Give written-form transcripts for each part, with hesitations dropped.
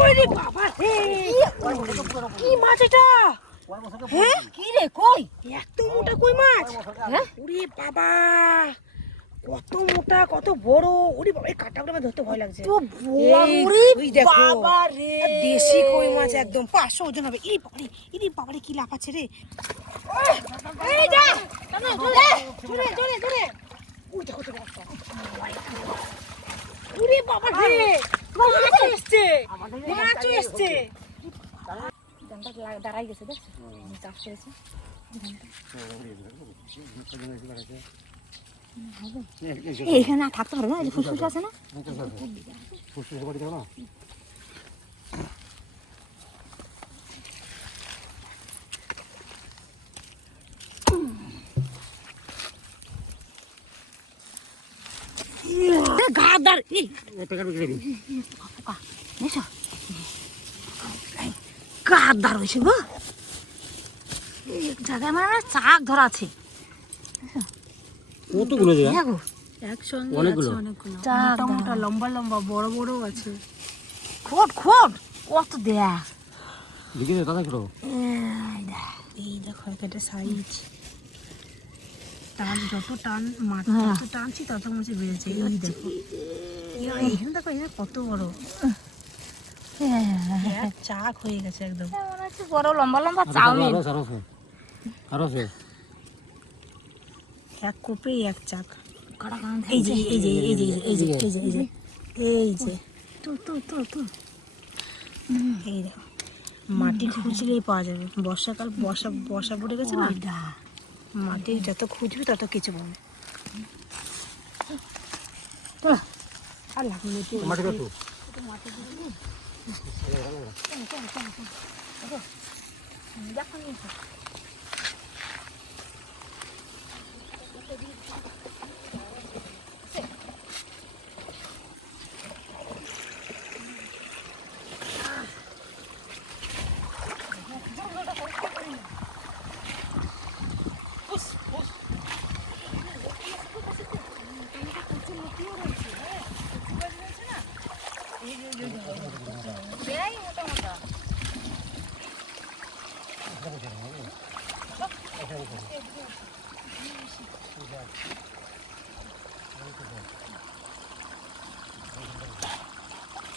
ওরে বাবা কি মাছ এটা? হ্যাঁ কি রে কই? এত মোটা কই মাছ? হ্যাঁ ওরে বাবা কত মোটা কত বড়! ওরে বাবা এই কাঁটাগুলো আমার ধরতে ভয় লাগছে। তো বাবা রে দেশি কই মাছ একদম 500 ওজন হবে। এই বাবারে কি লাফাচ্ছে রে! এই যা টানো জোরে জোরে জোরে। ওই দেখো তো রাস্তা। ওরে বাবা রে মাছ এসছে মাছ এসছে। ডান্ডা দাঁড়াই গেছে দেখছো চাষ করেছে এইখানে থাকতে পারবে না এই ফুসফুস আছে না ফুসফুস বাড়ি দাও না গাদার এই টাকা বিক্রি দিই এসো গাদার হইছে গো এক জায়গায় আমার চাক ধরা আছে কতগুলো জায়গা গো একসঙ্গে অনেকগুলো মোটা মোটা লম্বা লম্বা বড় বড় আছে খোট খোট কত দেয়া দেখি দাদা করো এই দেখো একটা সাইজ টান যত টান মাছ যত টানছি তত মাছ বেড়েছে এই দেখো এইখানে দেখো এখানে কত বড় চাক হয়ে গেছে একদম মনে হচ্ছে বড় লম্বা লম্বা চাউমিন আরো এক কোপে এক চাক এই যে এই যে এই যে এই যে এই যে এই যে এই যে এই দেখো মাটি খুঁজলেই পাওয়া যাবে বর্ষাকাল বর্ষা পড়ে গেছে না মাটি যত খুঁজবি তত কিছু পাবে আর লাগলো মাটি কত মাটি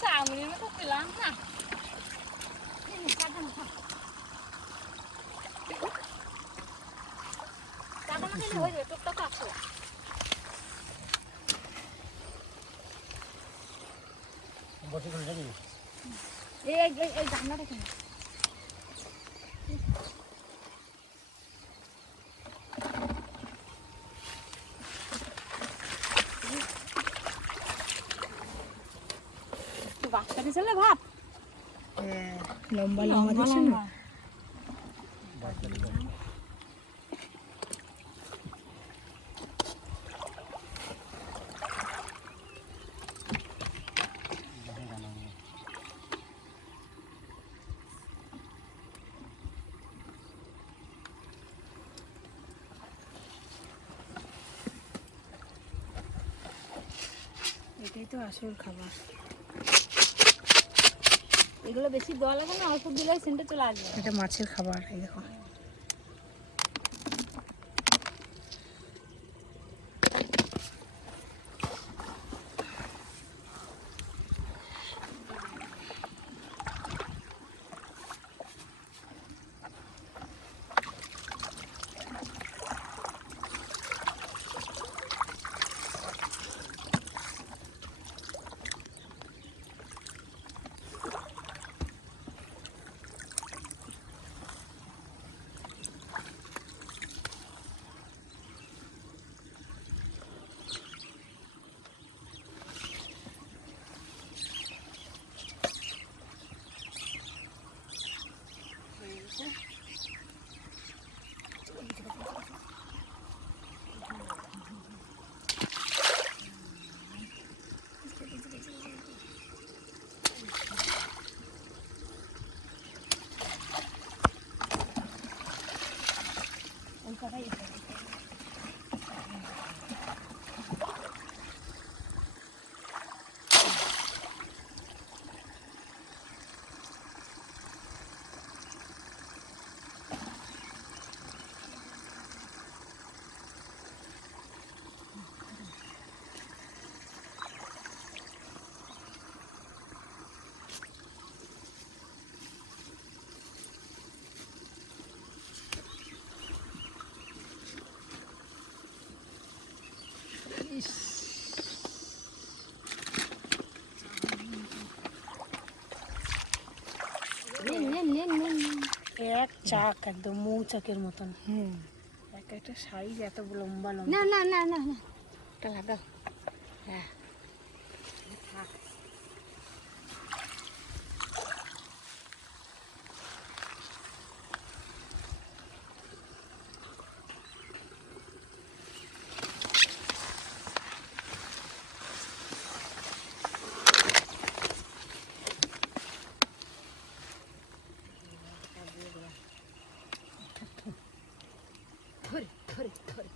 চাউমিনের মতো পেলাম না বাচ্চাটি ছেলে ভাত লম্বা লম্বা দিয়েছে না এটাই তো আসল খাবার এগুলো বেশি দেওয়া লাগে না অল্প দিলে সেন্টে চলে আসবে এটা মাছের খাবার এই দেখো এক চাক একদম মৌচাকের মতন। এক একটা সাইজ এত লম্বা লম্বা। না না না না না একটা লাগাও। হ্যাঁ থাক। ধরে ধরে ধরে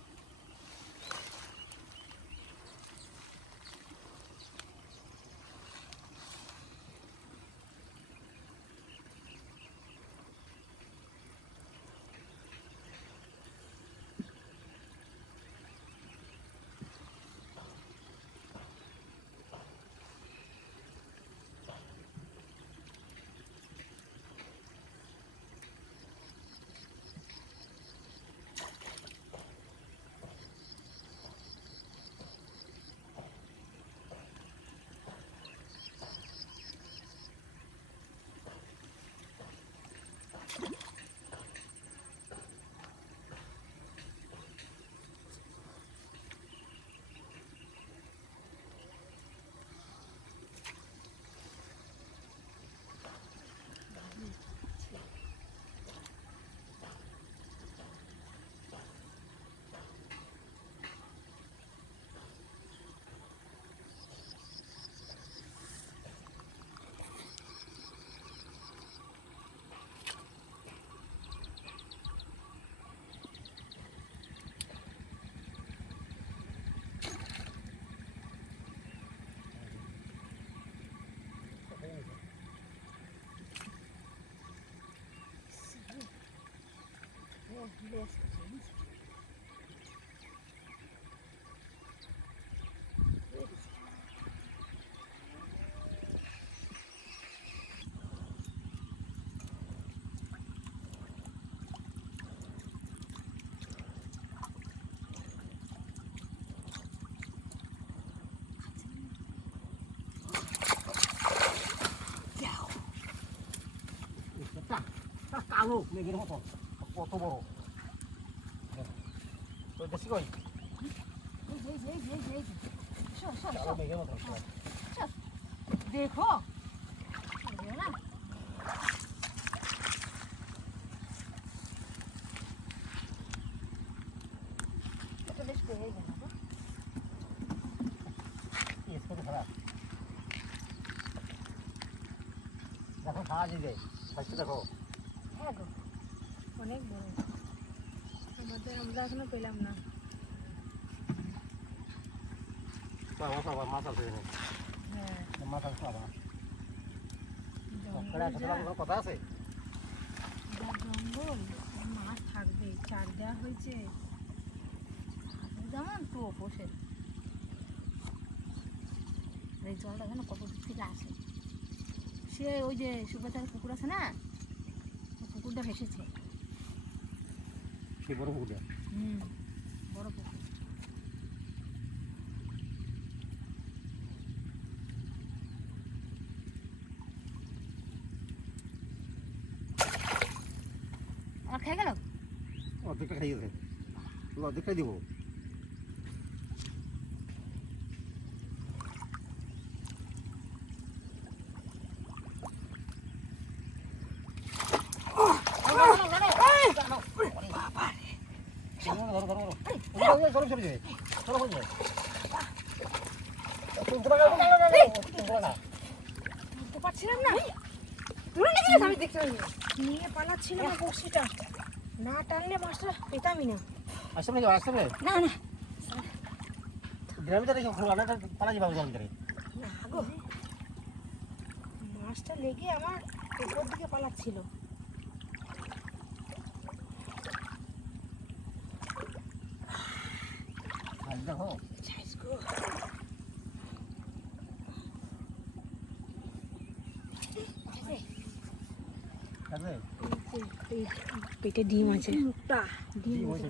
কালো মেঘের মতো কত বড় দেশি কই কালো মেঘের মতো দেখো না এটা বেশ পেয়ে গেল দেখো খাওয়া যায় দেখো হ্যাঁ গো অনেক বড় আমরা এখনো পেলাম না মাছ আছে হ্যাঁ মাছ আছে কথা আছে জঙ্গল মাছ থাকবে চার দেওয়া হয়েছে যেমন তো বসে এই জলটা যেন কত দূর থেকে আসে সে ওই যে সুব্রতার পুকুর আছে না পুকুরটা ভেসেছে সে বড় পুকুর বড় পুকুর আর খেয়ে গেল অর্ধেকটা খাই গেছে অর্ধেকটাই দিব পাচ্ছিলাম না আমি দেখতে নিয়ে পালাচ্ছিলাম বড়শিটা না টানলে মাছটা পেতামই না আসলে আসলে না না গ্রামে দেখো রান্নাটা পালা যাবে জল ধরে না গো মাছটা লেগে আমার উপর দিকে পালাচ্ছিল দেখো পেটে ডিম আছে মুখটা ডিম আছে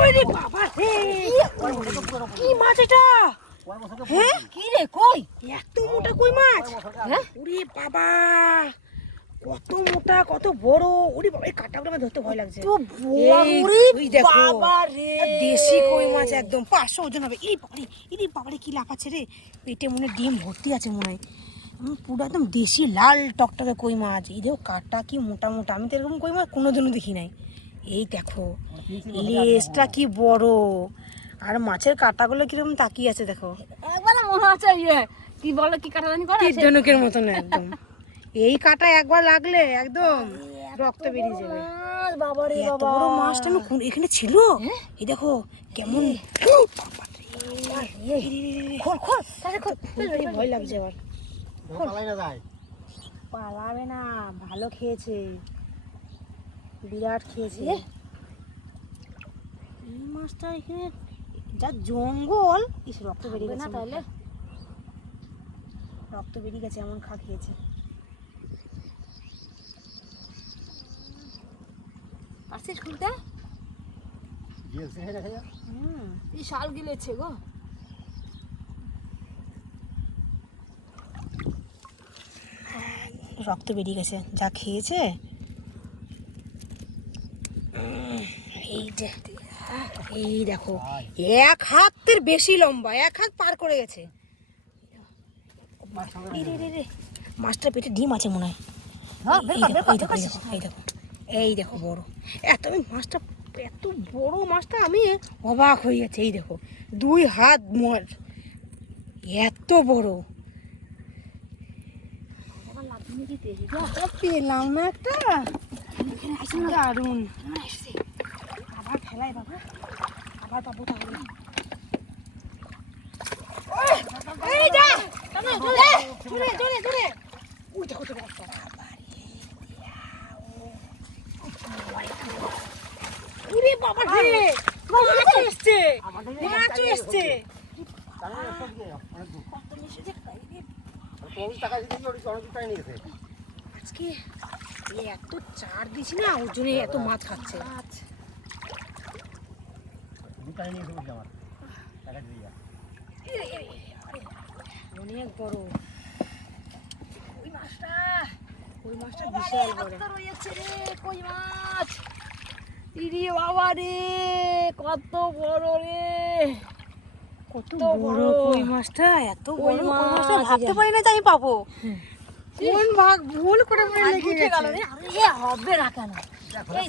ওরে বাবা রে, কি মাছ এটা? হ্যাঁ, কি রে কই? এত মোটা কই মাছ? হ্যাঁ, ওরে বাবা, কত মোটা, কত বড়! ওরে বাবা, এই কাঁটাগুলো আমার ধরতে ভয় লাগছে। এই দেখো, দেশি কই মাছ একদম 500 ওজন হবে। এই বাবারে কি লাফাচ্ছে রে! পেটে মনে হয় ডিম ভর্তি আছে মনে হয়। পুরো একদম দেশি লাল টকটকে কই মাছ। এই দেখো কাঁটা কি মোটা মোটা, আমি তো এরকম কই মাছ কোনোদিনও দেখি নাই। এই দেখো লেজটা কি বড়, আর মাছের কাঁটাগুলো কিরকম তাকিয়ে আছে দেখো, একবার না মনে হচ্ছে ইয়ে কি বলে, কি কাটা জানি করে তীর মতন একদম। এই কাঁটা একবার লাগলে একদম রক্ত বেরিয়ে যাবে। বাবারে এত বাবা, বড় মাছটা না এখানে ছিল। এই দেখো কেমন, খোল খোল তাহলে খোল। ভয় লাগছে আবার। পালাই না যায়। পালাবে না, ভালো খেয়েছে, বিরাট খেয়েছে। এই মাছটা এখানে যা জঙ্গল, রক্ত বেরিয়ে গেছে না তাহলে রক্ত বেরিয়ে গেছে, এমন খেয়েছে। পারছিস খুলতে? গিয়েছে হ্যাঁ দেখা যায়। এই শাল গিলেছে গো। রক্ত বেরিয়ে গেছে, যা খেয়েছে। এই দেখো 1 হাতের বেশি লম্বা, 1 হাত পার করে গেছে। মাছটা পেটে ডিম আছে মনে হয়। এই দেখো বড়, আমি মাছটা, এত বড় মাছটা আমি অবাক হয়ে যাচ্ছে। এই দেখো 2 হাত মোট, এত বড়। পেলাম না একটা, দারুন। আবার ফেলাই বাবা, আবার পাবো তাহলে। এই যা, জোরে। ওই দেখো তো বড়। ওরে বাবা রে, মাছ এসছে, মাছও এসছে। আজকে এত চার দিছি না, ওর জন্য এত মাছ খাচ্ছে। অনেক বড় ওই মাছটা, বিশাল বড়। রয়েছে রে কই মাছ। ইরে বাবা রে, কত বড় রে, কত বড় কই মাছটা, এত বড় কই মাছটা ভাবতে পারি না যে আমি পাবো। কোন ভাগ ভুল করে লেগে গেল রে। আরে হবে না কেন, এই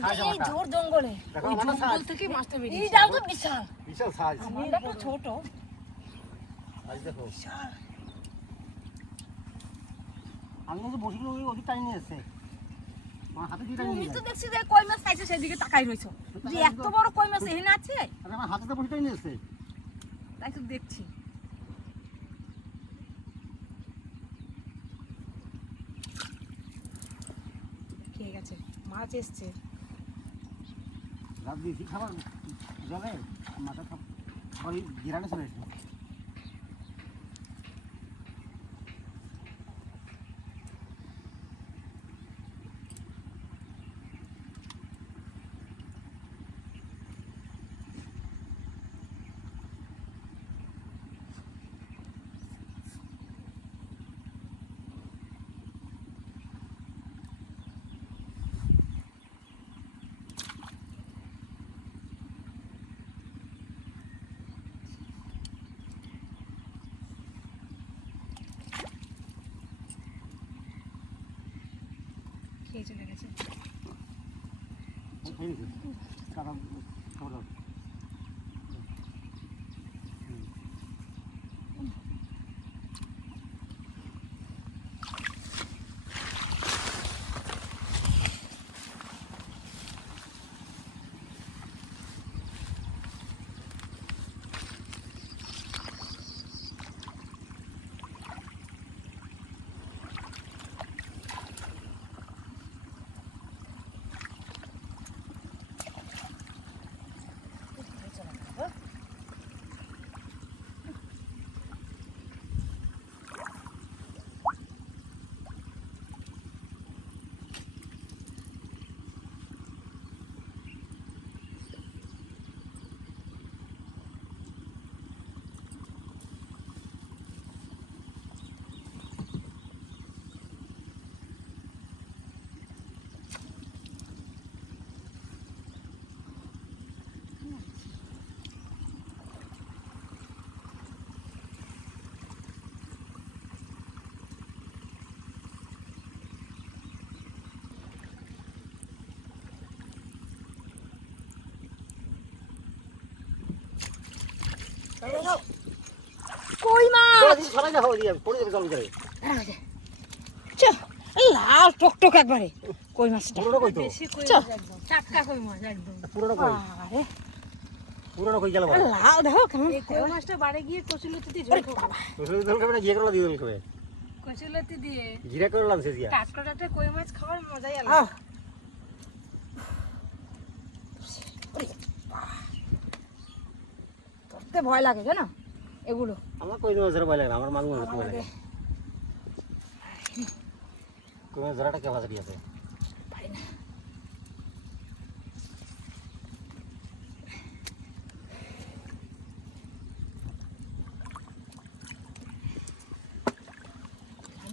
ঝোর জঙ্গলে ওই জঙ্গল থেকে মাছটা বেরিয়েছে। এইটাও তো বিশাল, বিশাল সাইজ। আমারটা তো ছোট। আজ দেখো আমি তো বসিগুলো ওদিক টাইম নিয়ে এসছে, আমার হাতে দিয়ে টাইম তুমি নিয়ে তো যায়। দেখছি যে কই মাছ খাইছে সেদিকে তাকাই রইছো, যে এত বড় কই মাছ এখানে আছে, আরে আমার হাতে তো বসে টাইম নিয়ে এসছে। তাই তো দেখছি। খেয়ে গেছে, মাছ এসছে। রাত দিয়েছি খাবার জলে, মাথা খাবার গিরানে চলে এসছে। খেয়ে চলে গেছে। খেয়ে নিয়েছে খাবার খাবার। কই মাছ সবাই দেখো দিয়ে পড়ে যাবে জল করে চ লাল টকটক একবারে কই মাছটা পুরোনো কই তো বেশি কই চল। মাছ একদম টাটকা কই মাছ একদম পুরোনো কই আরে পুরোনো কই গেল লাল দেখো কেমন এই কই মাছটা বাড়ি গিয়ে কচুলতি দিয়ে ঝোল খাবো জল খাবে না ঘিরে করলা দিয়ে জল খাবে কচুলতি দিয়ে ঘিরে করলাম সে দিয়া টাটকা টাটকা কই মাছ খাওয়ার মজাই আহ আলাদা ধরতে ভয় লাগে জানো এগুলো আমার কই মাছের ভয় লাগে না, আমার মাছ মাছ ভয় লাগে কই মাছ ধরাটা ক্যাপাসিটি আছে পারি না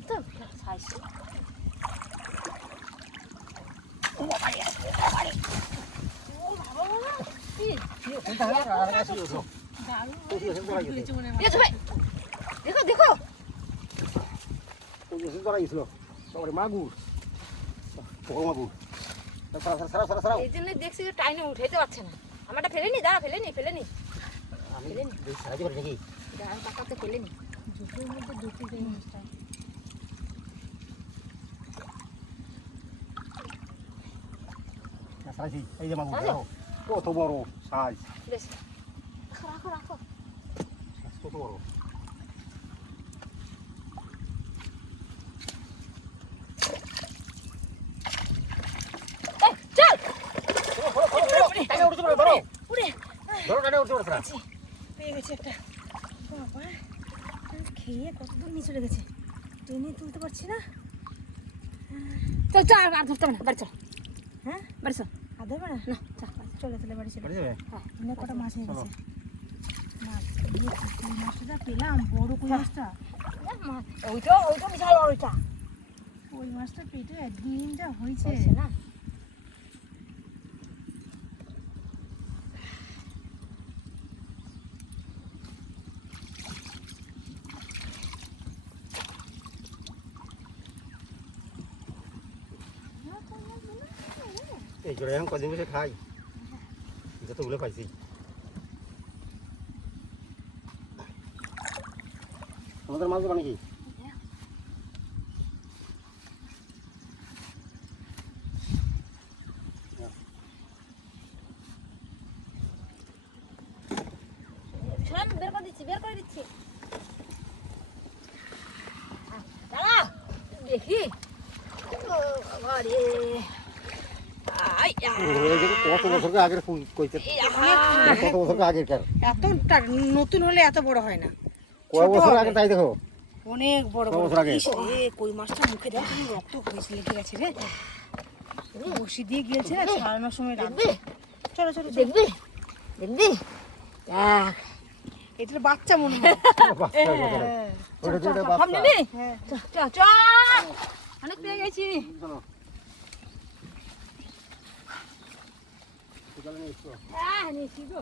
তো সাইজ দেখো দেখো মাগুর মাগুর সারা সারা সারা এই জন্য দেখছি যে টাইনে উঠাইতে পারছে না আমারটা ফেলেনি দাঁড়া ফেলেনি আমি সাহায্য করি নাকি দাঁড়া পাকাতে ফেলেনি জুটের মধ্যে দুটি কই মাছটা সারাছি এই যে মাগুর দেখো কত বড় সাইজ বেশ রাখো রাখো কত বড় এই, চল টাকা উঠতে পারো ধরো উড়ে ধরো টাকা উঠতে পারো পেয়ে গেছি একটা বাবা খেয়ে কত দূর নিয়ে চলে গেছে টেনে তুলতে পারছি না চল চল আর ধরতে হবে না বাড়ি চল হ্যাঁ বাড়ি চল আর ধরবে না না চলে চলে বাড়ি চলে পারি যাবে হ্যাঁ অনেক কটা মাছ হয়ে চলো। গেছে মাছ এই কই মাছটা পেলাম বড় কই মাছটা ওইটা বিশাল বড় ওইটা কই মাছটা পেটে একদিন যা হয়েছে হয়েছে না এই জোড়া এখন কদিন বসে খাই যতগুলো পাইছি আমাদের মাছ বানি কি শোন বের করে দিচ্ছি দাঁড়া দেখি আরে আই কত বছর আগের ফুল কইতে কত বছর আগের কার এতটা নতুন হলে এত বড় হয় না কয় বছর আগে তাই দেখো অনেক বড় কয় বড় বছর আগে? ইস রে কই মাছটা মুখে দেখ পুরো রক্ত হয়েছে লেগে গেছে রে বসি দিয়ে গিয়েছে না ছাড়ানোর সময় রাখবে চলো চলো দেখবি দেখবি দেখ এটা বাচ্চা মনে হয় বাচ্চা বছর ওটা তো বাচ্চা সামনে নে চল চল অনেক পেয়ে গেছি চলো চলো নিয়ে এসো হ্যাঁ নিয়েছি গো